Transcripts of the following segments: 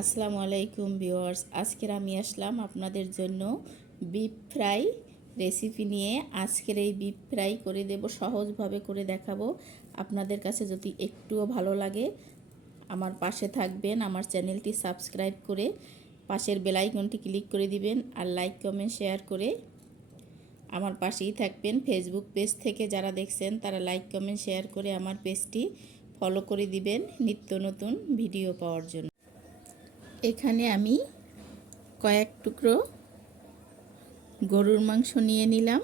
আসসালামু আলাইকুম ভিউয়ার্স, আজকের আমি আসলাম আপনাদের জন্য বিফ ফ্রাই রেসিপি নিয়ে। আজকের এই বিফ ফ্রাই করে দেব, সহজভাবে করে দেখাবো। আপনাদের কাছে যদি একটুও ভালো লাগে, আমার পাশে থাকবেন, আমার চ্যানেলটি সাবস্ক্রাইব করে পাশের বেলাইকনটি ক্লিক করে দিবেন আর লাইক, কমেন্ট, শেয়ার করে আমার পাশেই থাকবেন। ফেসবুক পেজ থেকে যারা দেখছেন, তারা লাইক, কমেন্ট, শেয়ার করে আমার পেজটি ফলো করে দিবেন নিত্য নতুন ভিডিও পাওয়ার জন্য। এখানে আমি কয়েক টুকরো গরুর মাংস নিয়ে নিলাম।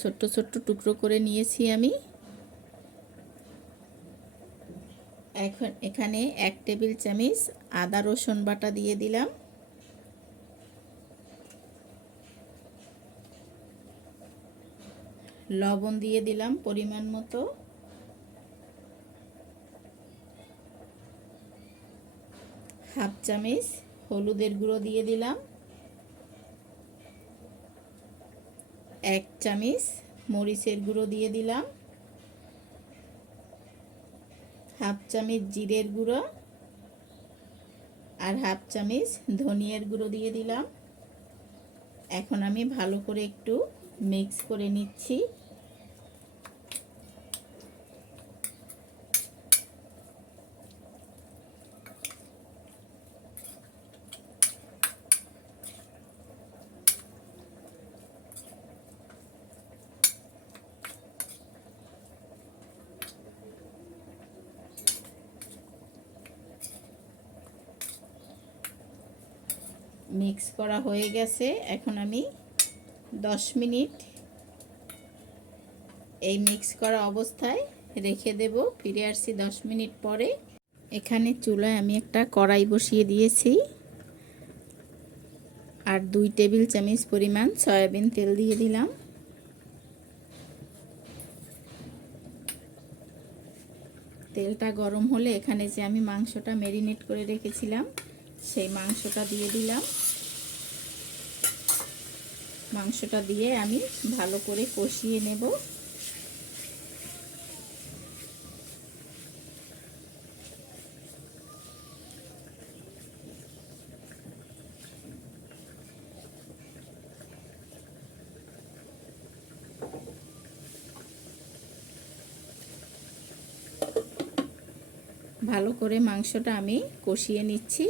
ছোট্ট ছোট্ট টুকরো করে নিয়েছি আমি। এখন এখানে এক টেবিল চামচ আদা রসুন বাটা দিয়ে দিলাম। লবণ দিয়ে দিলাম পরিমাণ মতো। হাফ চামচ হলুদের গুঁড়ো দিয়ে দিলাম। এক চামচ মরিচের গুঁড়ো দিয়ে দিলাম। হাফ চামচ জিরের গুঁড়ো আর হাফ চামচ ধনিয়ার গুঁড়ো দিয়ে দিলাম। এখন আমি ভালো করে একটু মিক্স করে নিচ্ছি। মিক্স করা হয়ে গেছে। এখন আমি দশ মিনিট এই মিক্স করা অবস্থায় রেখে দেব। ফিরে আসছি দশ মিনিট পরে। এখানে চুলায় আমি একটা কড়াই বসিয়ে দিয়েছি। আর দুই টেবিল চামচ পরিমাণ সয়াবিন তেল দিয়ে দিলাম। তেলটা গরম হলে এখানে যে আমি মাংসটা ম্যারিনেট করে রেখেছিলাম সেই মাংসটা দিয়ে দিলাম। মাংসটা দিয়ে আমি ভালো করে কষিয়ে নেব। ভালো করে মাংসটা আমি কষিয়ে নিচ্ছি।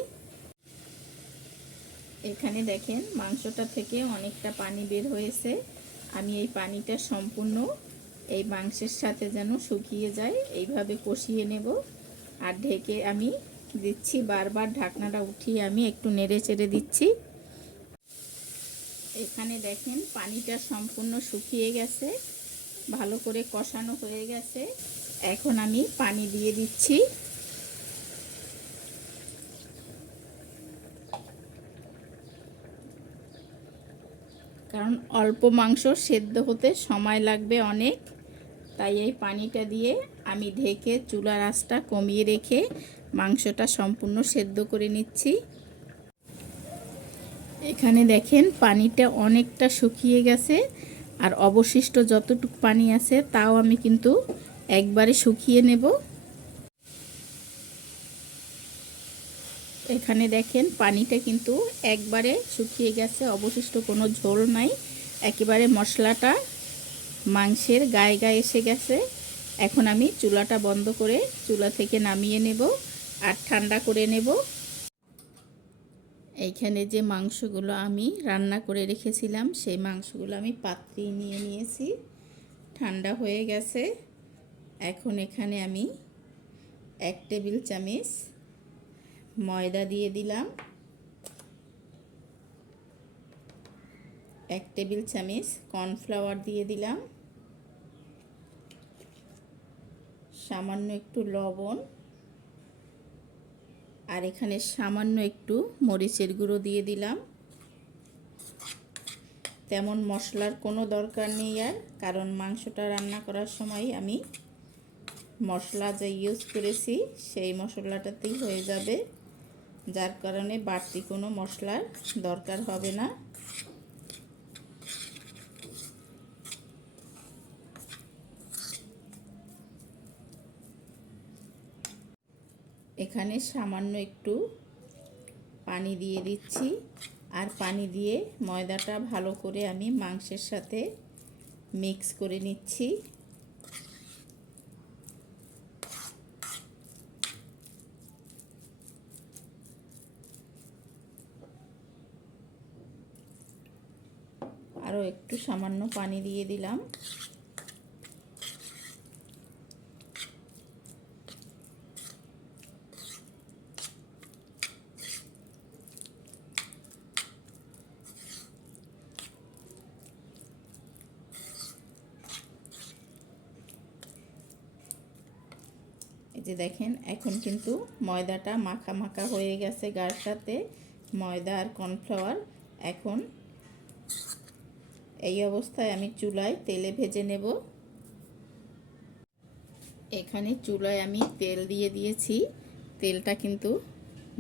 এখানে দেখেন মাংসটা থেকে অনেকটা পানি বের হয়েছে। আমি এই পানিটা সম্পূর্ণ এই মাংসের সাথে যেন শুকিয়ে যায়, এইভাবে কষিয়ে নেব। আর ঢেকে আমি দিচ্ছি বারবার, ঢাকনাটা উঠিয়ে আমি একটু নেড়ে চেড়ে দিচ্ছি। এখানে দেখেন পানিটা সম্পূর্ণ শুকিয়ে গেছে, ভালো করে কষানো হয়ে গেছে। এখন আমি পানি দিয়ে দিচ্ছি। কারণ অল্প মাংস সেদ্ধ হতে সময় লাগবে অনেক। তাই এই পানিটা দিয়ে আমি ঢেকে চুলার আঁচটা কমিয়ে রেখে মাংসটা সম্পূর্ণ সেদ্ধ করে নিচ্ছি। এখানে দেখেন পানিটা অনেকটা শুকিয়ে গেছে আর অবশিষ্ট যতটুকু পানি আছে তাও আমি কিন্তু একবারে শুকিয়ে নেব। এখানে দেখেন, পানিটা কিন্তু একবারে শুকিয়ে গেছে, অবশিষ্ট কোনো ঝোল নাই। একেবারে মশলাটা মাংসের গায়ে গায়ে এসে গেছে। এখন আমি চুলাটা বন্ধ করে চুলা থেকে নামিয়ে নেব আর ঠান্ডা করে নেব। এইখানে যে মাংসগুলো আমি রান্না করে রেখেছিলাম, সেই মাংসগুলো আমি পাত্রে নিয়ে নিয়েছি। ঠান্ডা হয়ে গেছে। এখন এখানে আমি এক টেবিল চামচ ময়দা দিয়ে দিলাম। এক টেবিল চামচ কর্নফ্লাওয়ার দিয়ে দিলাম। সামান্য একটু লবণ। আর এখানে সামান্য একটু মরিচের গুঁড়ো দিয়ে দিলাম। তেমন মশলার কোনো দরকার নেই আর, কারণ মাংসটা রান্না করার সময় আমি মশলা যা ইউজ করেছি, সেই মশলাটাতেই হয়ে যাবে। যার কারণে বাড়তি কোনো মশলার দরকার হবে না। এখানে সামান্য একটু পানি দিয়ে দিচ্ছি। আর পানি দিয়ে ময়দাটা ভালো করে আমি মাংসের সাথে মিক্স করে নিচ্ছি। আরও একটু সামান্য পানি দিয়ে দিলাম। যে দেখেন, এখন কিন্তু ময়দাটা মাখা মাখা হয়ে গেছে গার সাথে। ময়দা আর কর্নফ্লাওয়ার এখন এই অবস্থায় আমি চুলায় তেলে ভেজে নেব। এখানে চুলায় আমি তেল দিয়ে দিয়েছি। তেলটা কিন্তু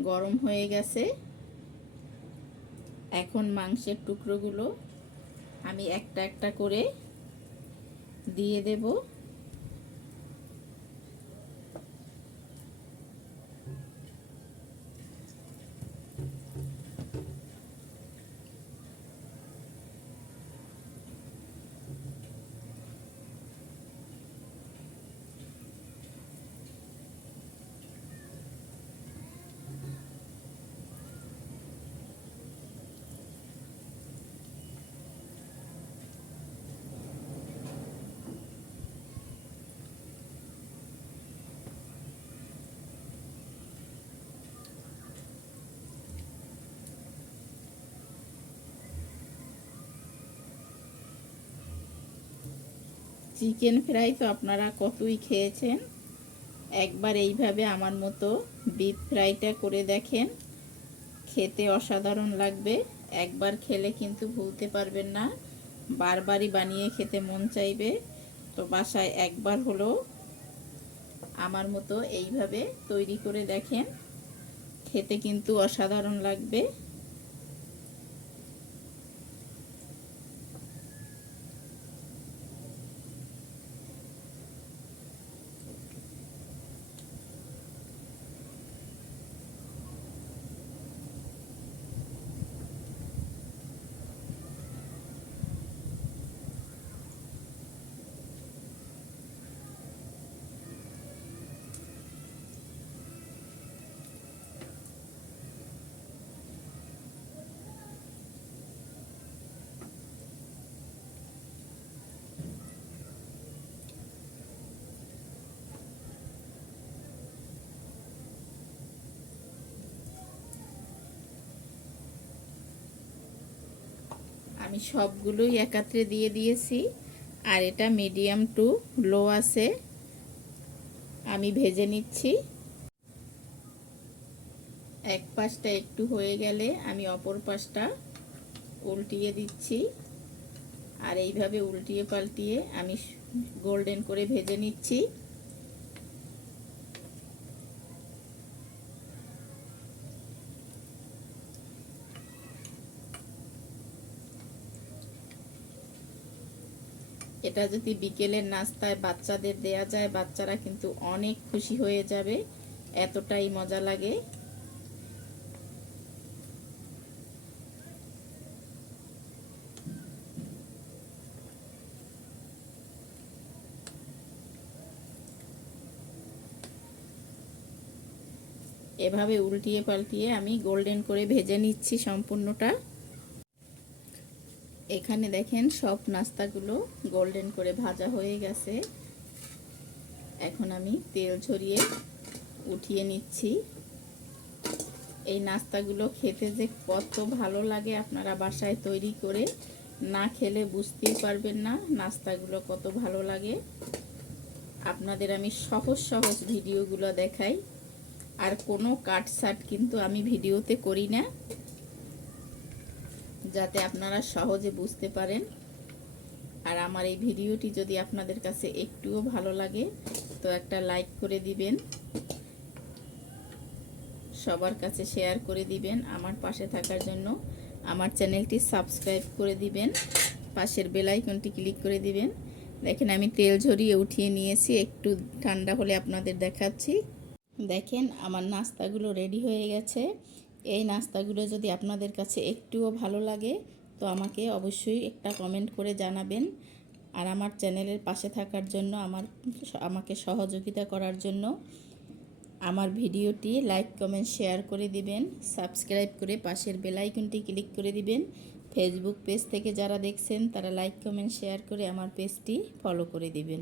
গরম হয়ে গেছে। এখন মাংসের টুকরোগুলো আমি একটা একটা করে দিয়ে দেবো। চিকেন ফ্রাই তো আপনারা কতই খেয়েছেন? একবার এইভাবে আমার মতো বিফ ফ্রাইটা করে দেখেন। খেতে অসাধারণ লাগবে। একবার খেলে কিন্তু ভুলতে পারবেন না। বারবারই বানিয়ে খেতে মন চাইবে। তো বাসায় একবার হলো আমার মতো এইভাবে তৈরি করে দেখেন। খেতে কিন্তু অসাধারণ লাগবে। আমি সবগুলোই একাত্রে দিয়ে দিয়েছি। আর এটা মিডিয়াম টু লো আছে। আমি ভেজে নিচ্ছি। এক পাশটা একটু হয়ে গেলে আমি অপর পাশটা উল্টিয়ে দিচ্ছি। আর এইভাবে উল্টিয়ে পাল্টিয়ে আমি গোল্ডেন করে ভেজে নিচ্ছি। এটা যদি বিকেলের নাস্তায় বাচ্চাদের দেয়া যায়, বাচ্চারা কিন্তু অনেক খুশি হয়ে যাবে। এতটাই মজা লাগে। এভাবে উল্টিয়ে পাল্টিয়ে আমি গোল্ডেন করে ভেজে নিচ্ছি সম্পূর্ণটা। এখানে দেখেন সব নাস্তাগুলো গোল্ডেন করে ভাজা হয়ে গেছে। এখন আমি তেল ঝরিয়ে উঠিয়ে নিচ্ছি। এই নাস্তাগুলো খেতে যে কত ভালো লাগে আপনারা বাসায় তৈরি করে না খেলে বুঝতেই পারবেন না নাস্তাগুলো কত ভালো লাগে। আপনাদের আমি সহজ সহজ ভিডিওগুলো দেখাই। আর কোনো কাটসাট কিন্তু আমি ভিডিওতে করি না। যাতে আপনারা সহজে বুঝতে পারেন। আর আমার এই ভিডিওটি যদি আপনাদের কাছে একটুও ভালো লাগে, তো একটা লাইক করে দিবেন। সবার কাছে শেয়ার করে দিবেন আমার পাশে থাকার জন্য। আমার চ্যানেলটি সাবস্ক্রাইব করে দিবেন। পাশের বেলাইকনটি ক্লিক করে দিবেন। দেখেন আমি তেল ঝরিয়ে উঠিয়ে নিয়েছি, একটু ঠান্ডা হলে আপনাদের দেখাচ্ছি। দেখেন আমার নাস্তাগুলো রেডি হয়ে গেছে। এই নাস্তাগুলো যদি আপনাদের কাছে একটুও ভালো লাগে, তো আমাকে অবশ্যই একটা কমেন্ট করে জানাবেন। আর আমার চ্যানেলের পাশে থাকার জন্য, আমার আমাকে সহযোগিতা করার জন্য আমার ভিডিওটি লাইক কমেন্ট শেয়ার করে দিবেন। সাবস্ক্রাইব করে পাশের বেল আইকনটি ক্লিক করে দিবেন। ফেসবুক পেজ থেকে যারা দেখছেন, তারা লাইক কমেন্ট শেয়ার করে আমার পেজটি ফলো করে দিবেন।